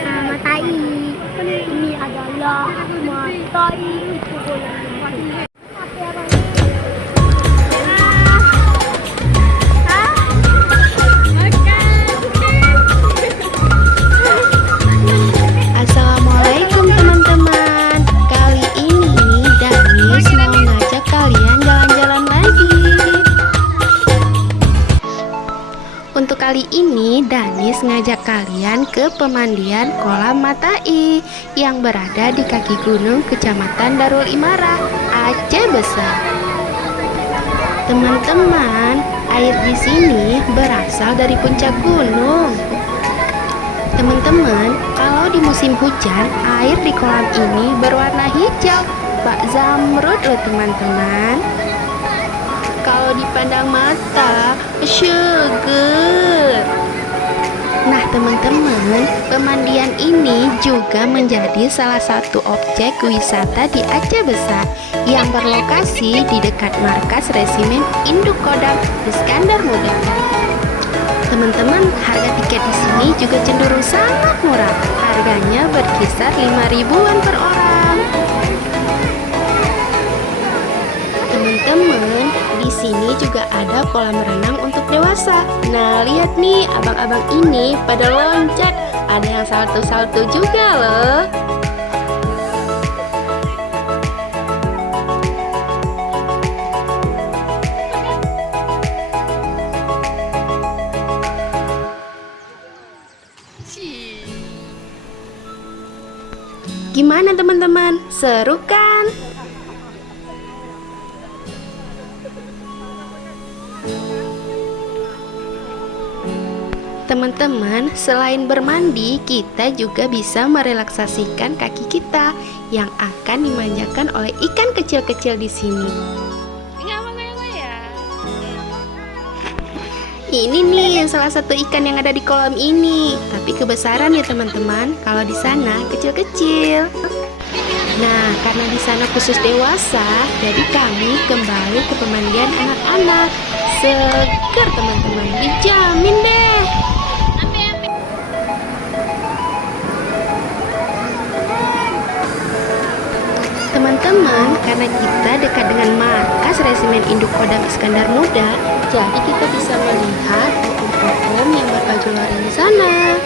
Matai. Ini adalah Matai Pukulan. Assalamualaikum teman-teman. Kali ini Danis mau ngajak kalian jalan-jalan lagi. Untuk kali ini Danis ngajak kalian ke pemandian kolam Matai yang berada di kaki gunung Kecamatan Darul Imarah, Aceh Besar. Teman-teman, air di sini berasal dari puncak gunung. Teman-teman, kalau di musim hujan, air di kolam ini berwarna hijau, bak zamrud loh teman-teman. Kalau dipandang mata, seger. Nah teman-teman, pemandian ini juga menjadi salah satu objek wisata di Aceh Besar yang berlokasi di dekat markas Resimen Induk Kodam Iskandar Muda. Teman-teman, harga tiket di sini juga cenderung sangat murah. Harganya berkisar 5 ribuan per orang. Teman-teman, di sini juga ada kolam renang untuk dewasa. Nah, lihat nih, abang-abang ini pada loncat. Ada yang salto-salto juga loh. Gimana teman-teman? Seru kan? Teman-teman, selain bermandi, kita juga bisa merelaksasikan kaki kita yang akan dimanjakan oleh ikan kecil-kecil di sini. Ini nih salah satu ikan yang ada di kolam ini, tapi kebesaran ya teman-teman. Kalau di sana kecil-kecil. Nah, karena di sana khusus dewasa, jadi kami kembali ke pemandian anak-anak. Seger teman-teman, dijamin deh. Teman-teman, karena kita dekat dengan markas Resimen Induk Kodam Iskandar Muda, jadi kita bisa melihat oknum-oknum yang berbaju lari di sana.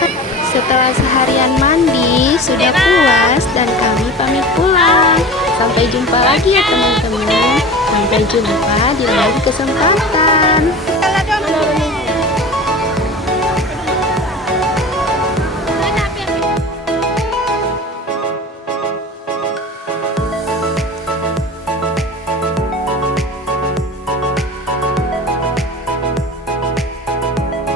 Setelah seharian mandi, sudah puas dan kami pamit pulang. Sampai jumpa lagi ya teman-teman. Sampai jumpa di lain kesempatan.